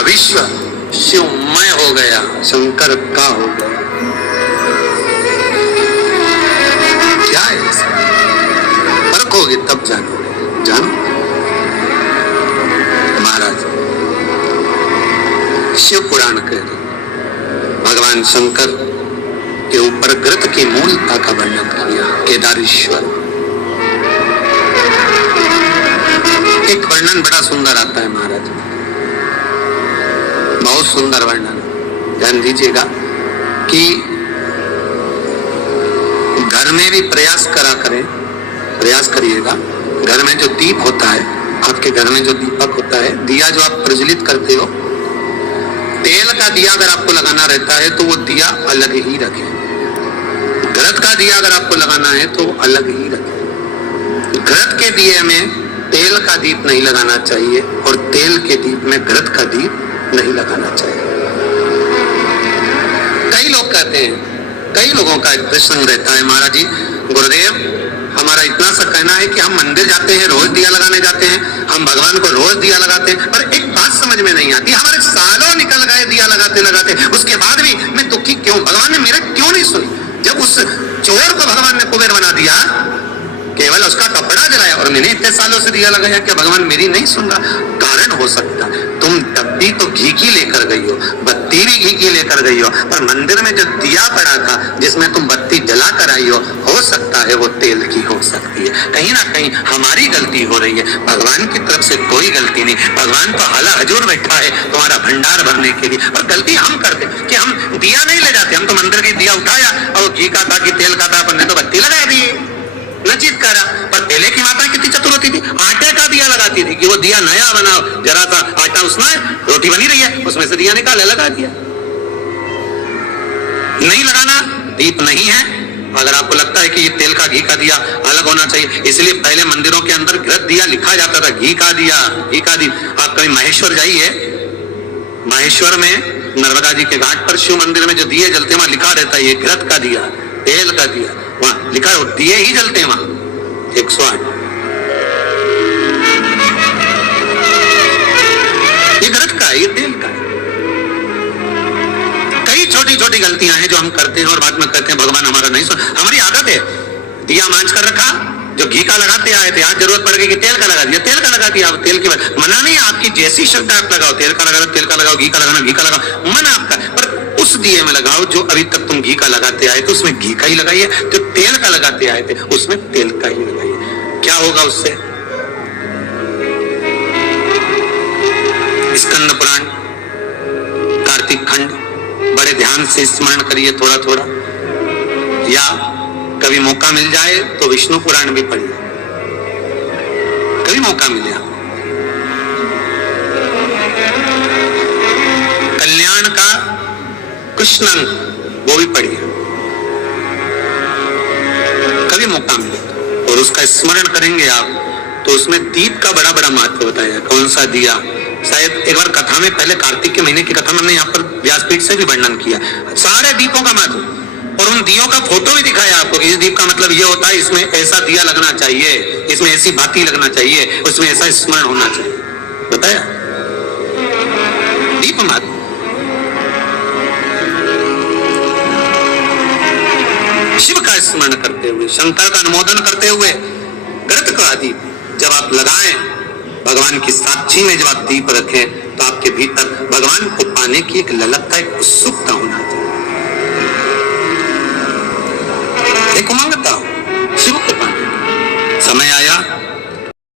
विश्व शिवमय हो गया, शंकर का हो गया। क्या है इसमें? परखोगे तब जानोगे। जानो महाराज, शिव पुराण कह रहे भगवान शंकर के ऊपर ग्रत की मूलता का वर्णन किया। केदारेश्वर एक वर्णन बड़ा सुंदर आता है महाराज, बहुत सुंदर वर्णन। ध्यान दीजिएगा कि घर में भी प्रयास करिएगा। घर में जो दीप होता है, आपके घर में जो दीपक होता है, दिया जो आप प्रज्वलित करते हो, तेल का दिया अगर आपको लगाना रहता है तो वो दिया अलग ही रखें। घृत का दिया अगर आपको लगाना है तो अलग ही रखें। घृत के दिए में तेल का दीप नहीं लगाना चाहिए और तेल के दीप में घृत का दीप नहीं लगाना चाहिए। कई लोग कहते हैं, कई लोगों का एक प्रश्न रहता है, महाराज जी गुरुदेव हमारा इतना सा कहना है कि हम मंदिर जाते हैं, रोज दिया लगाने जाते हैं, हम भगवान को रोज दिया लगाते हैं, पर एक बात समझ में नहीं आती, हमारे सालों निकल गए दिया लगाते लगाते, उसके बाद भी मैं दुखी क्यों? भगवान ने मेरा क्यों नहीं सुनी? जब उस चोर को भगवान ने कुबेर बना दिया, केवल उसका कपड़ा जलाया और मैंने इतने सालों से दिया लगाया, क्या भगवान मेरी नहीं सुन रहा? कारण हो सकता तुम डब्बी तो घी की लेकर गई हो, बत्ती भी घी की लेकर गई हो, पर मंदिर में जो दिया पड़ा था जिसमें तुम बत्ती जला कर आई हो सकता है वो तेल की हो सकती है। कहीं ना कहीं हमारी गलती हो रही है, भगवान की तरफ से कोई गलती नहीं। भगवान तो हाला हजूर बैठा है तुम्हारा भंडार भरने के लिए, और गलती हम करते कि हम दिया नहीं ले जाते। हम तो मंदिर के दिया उठाया और घी का था कि तेल का था, अपन ने तो बत्ती लगा दी, नचित करा। पर पहले की माता कितनी चतुर होती थी, आटे का दिया लगाती थी कि वो दिया नया बनाओ, जरा सा आटा उसमें रोटी बनी रही है उसमें से दिया निकाले लगा दिया। नहीं लगाना, दीप नहीं है। अगर आपको लगता है कि ये तेल का घी का दिया अलग होना चाहिए, इसलिए पहले मंदिरों के अंदर घृत दिया लिखा जाता था, घी का दिया, घी का दिया। आप कभी महेश्वर जाइए, महेश्वर में नर्मदा जी के घाट पर शिव मंदिर में जो दिए जलते वहां लिखा रहता है ये घृत का दिया, तेल का दिया, वहां लिखा है दिए ही जलते हैं वहां 108। ये घृत का है, ये तेल का है। कई छोटी छोटी गलतियां हैं जो हम करते हैं और बाद में कहते हैं भगवान हमारा नहीं सुन। हमारी आदत है, दिया मांझ कर रखा, जो घी का लगाते आए थे, आज जरूरत पड़ गई कि तेल का लगा दिया, तेल का लगा दिया। अब तेल की मना नहीं, आपकी जैसी श्रद्धा आप लगाओ, तेल का लगाओ, तेल का लगाओ, घी का लगाना घी का लगाओ, मन आपका, पर उस दिए में लगाओ जो अभी तक तुम घी का लगाते आए थे उसमें घी का ही लगाइए, जो तेल का लगाते आए थे उसमें तेल का ही लगाइए। क्या होगा उससे? स्कंद पुराण, कार्तिक खंड बड़े ध्यान से स्मरण करिए थोड़ा थोड़ा, या कभी मौका मिल जाए तो विष्णु पुराण भी पढ़िए, कभी मौका मिले। कल्याण का कृष्ण वो भी पढ़िए कभी मौका मिले, और उसका स्मरण करेंगे आप तो उसमें दीप का बड़ा बड़ा महत्व बताया। कौन सा दिया, शायद एक बार कथा में, पहले कार्तिक के महीने की कथा में हमने यहाँ पर व्यासपीठ से भी वर्णन किया, सारे दीपों का महत्व, और उन दियों का फोटो भी दिखाया आपको कि इस दीप का मतलब ये होता है, इसमें ऐसा दिया लगना चाहिए, इसमें ऐसी बाती लगना चाहिए, उसमें ऐसा स्मरण होना चाहिए, बताया दीप महत्व। शिव का स्मरण करते हुए, शंकर का अनुमोदन करते हुए घृत का दीप जब आप लगाएं, भगवान की साक्षी में जब आप दीप रखें तो आपके भीतर भगवान को पाने की एक ललकता, एक उत्सुकता होना चाहिए, एक उमंगता।